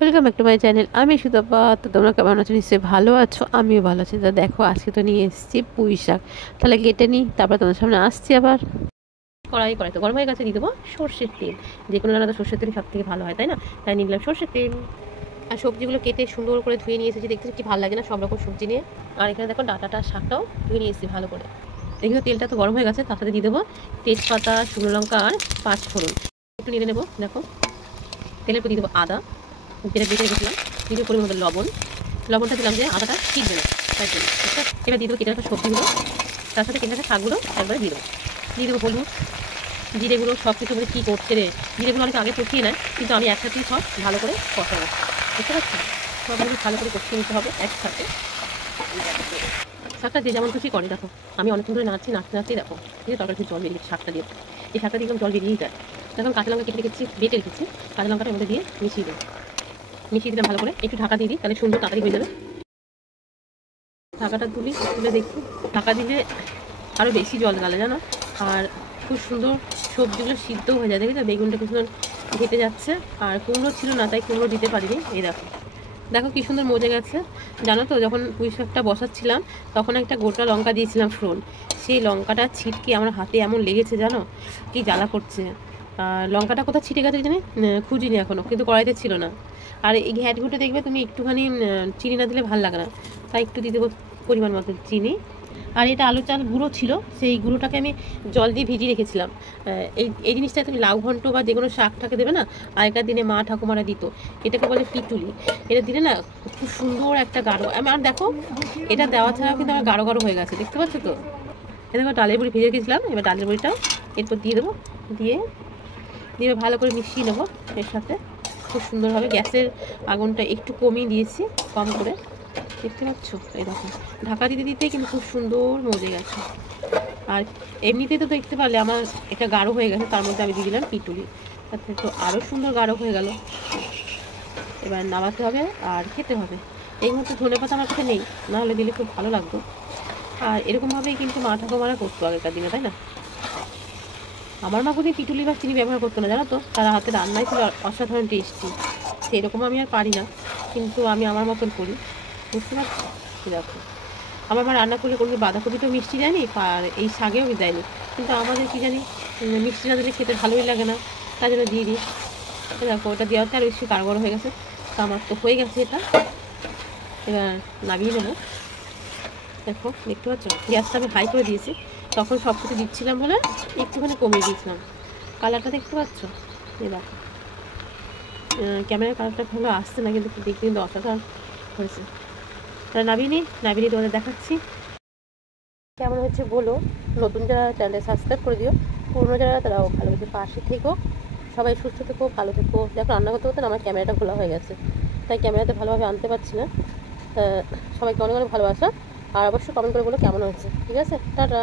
Welcome back to my channel. আমি সুতপা। তো তোমরা কেমন আছো? নিশ্চয়ই ভালো আছো, আমিও ভালো আছি। তো দেখো, আজকে তো নিয়ে এসেছি পুঁই শাক। তাহলে কেটে নিই, তারপর তোমাদের সামনে আসছি আবার। কড়াই তো গরম হয়ে গেছে, দিয়ে দেবো সর্ষের তেল। যে কোনো রান্না তো সর্ষের তেল সব থেকে ভালো হয়, তাই না? তাই নিয়ে নিলাম সর্ষের তেল। আর সবজিগুলো কেটে সুন্দর করে ধুয়ে নিয়ে এসেছি। দেখতে কি ভালো লাগে না সব রকম সবজি নিয়ে। আর এখানে দেখো ডাঁটাটা শাকটাও ধুয়ে নিয়ে এসেছি ভালো করে। এখানে তেলটা তো গরম হয়ে গেছে, তার সাথে দিয়ে দেবো তেজপাতা, শুকনো লঙ্কা আর পাঁচ ফোড়ন। একটু নেড়ে নেবো। দেখো, তেলের উপর দিয়ে দেবো আদা, যেটা বেটে রেখেছিলাম। দিয়ে দেবো পরিমাণ মতো লবণ। লবণটা দিলাম যে আদাটা ছিটবে না, তাই জন্য। এবার দিয়ে দেবো কেটে রাখা সবজিগুলো, তার সাথে কেটে রাখা শাকগুলো একবারে দিয়ে দেবো। দিয়ে দেবো হলুদ, জিরে গুঁড়ো, সব কিছু বলে কী করছে রে। জিরেগুলো অনেকে আগে কষিয়ে নেয়, কিন্তু আমি একসাথেই সব ভালো করে কষাবো। বুঝতে পারছি, সবগুলো ভালো করে কষিয়ে নিতে হবে একসাথে। শাকটা যে যেমন খুশি করে। দেখো, আমি অনেকক্ষণ ধরে নাড়তেই দেখো দিয়ে তরকারি জল বেরিয়ে শাকটা দিয়ে। এই শাকটা দিলাম, জল বেরিয়েই যায়। এখন কাঁচা লঙ্কা কেটে রেখেছি, বেটে রেখেছি। কাঁচা লঙ্কাটার মধ্যে দিয়ে মিশিয়ে দিলাম ভালো করে। একটু ঢাকা দিয়ে দিই, তাহলে সুন্দর তাড়াতাড়ি হয়ে যাবে। ঢাকাটা তুলে দেখি, ঢাকা দিলে আরও বেশি জল গালে, জানো। আর খুব সুন্দর সবজিগুলো সিদ্ধ হয়ে যায়। দেখেছো, বেগুনটা কি সুন্দর ঘেটে যাচ্ছে। আর কুমড়ো ছিল না, তাই কুমড়ো দিতে পারিনি। এই দেখো, দেখো কি সুন্দর মজে গেছে। জানো তো, যখন পুঁই শাকটা বসাচ্ছিলাম তখন একটা গোটা লঙ্কা দিয়েছিলাম ফোড়ন। সেই লঙ্কাটা ছিটকে আমার হাতে এমন লেগেছে, জানো, কি জ্বালা করছে। লঙ্কাটা কোথাও ছিটে গেছে জানি, খুঁজিনি এখনও, কিন্তু কড়াইতে ছিল না। আর এই ঘ্যাট ঘুটে দেখবে তুমি একটুখানি চিনি না দিলে ভালো লাগে না, তাই একটু দিয়ে দেবো পরিমাণ মতো চিনি। আর এটা আলু চাল গুঁড়ো ছিল, সেই গুঁড়োটাকে আমি জল দিয়ে ভিজিয়ে রেখেছিলাম। এই জিনিসটা তুমি লাউ ঘন্ট বা যে কোনো শাকটাকে দেবে না, আগেকার দিনে মা ঠাকুমারা দিত। এটাকে বলে পিটুলি। এটা দিলে না খুব সুন্দর একটা গাঢ়। আর দেখো, এটা দেওয়া ছাড়াও কিন্তু আমার গাঢ় গাঢ় হয়ে গেছে, দেখতে পাচ্ছ তো। এবার ডালের বড়ি ভিজে রেখেছিলাম, এবার ডালের বড়িটাও এরপর দিয়ে দেবো। দিয়ে ভালো করে মিশিয়ে নেবো এর সাথে খুব সুন্দরভাবে। গ্যাসের আগুনটা একটু কমিয়ে দিয়েছি, কম করে। দেখতে পাচ্ছ, এই দেখো, ঢাকা দিতেই কিন্তু খুব সুন্দর মজে গেছে। আর এমনিতেই তো দেখতে পারলে আমার এটা গাঢ় হয়ে গেছে, তার মধ্যে আমি দিয়ে দিলাম পিটুলি, তাতে তো আরও সুন্দর গাঢ় হয়ে গেল। এবার নামাতে হবে আর খেতে হবে। এই মুহূর্তে ধনে পাতা আমার কাছে নেই, নাহলে দিলে খুব ভালো লাগতো। আর এরকমভাবেই কিন্তু মা ঠাকুমারা করতো আগেকার দিনে, তাই না? আমার মা কোথায় পিটুলি বা চিনি ব্যবহার করতো না, জানো তো। তার হাতে রান্নাই ছিল অসাধারণ টেস্টি। সেরকম আমি আর পারি না, কিন্তু আমি আমার মতন করি। বুঝতে পারছি, দেখো, আমার মা রান্না করলে কোনো বাঁধাকপিতেও মিষ্টি দেয়নি, আর এই শাকেও দেয়নি। কিন্তু আমাদের কি জানি, মিষ্টি না দিলে খেতে ভালোই লাগে না, তার জন্য দিয়ে দিই। দেখো, ওটা দেওয়াতে আর বেশি কারগর হয়ে গেছে। তো আমার তো হয়ে গেছে এটা, এবার নামিয়ে নেবো। দেখো, দেখতে পাচ্ছ, গ্যাসটা আমি হাই করে দিয়েছি, তখন সব কিছু দিচ্ছিলাম বলে একটুখানি কমিয়ে দিয়েছিলাম। কালারটা দেখতে পাচ্ছ, এই দেখো, ক্যামেরার কালারটা ভালো আসছে না, কিন্তু দেখতে কিন্তু অসাধারণ হয়েছে। তাহলে নাবিয়ে তোমাদের দেখাচ্ছি কেমন হচ্ছে বলো। নতুন যারা চ্যানেলে সাবস্ক্রাইব করে দিও, পুরনো যারা তারাও ভালোবেসে পাশে থেকো। সবাই সুস্থ থেকো, ভালো থেকো। দেখো, রান্না করতে করতে আমার ক্যামেরাটা খোলা হয়ে গেছে, তাই ক্যামেরাতে ভালোভাবে আনতে পারছি না। সবাইকে অনেক অনেক ভালোবাসা, আর অবশ্যই কমেন্ট করে বলো কেমন হচ্ছে। ঠিক আছে, টাটা।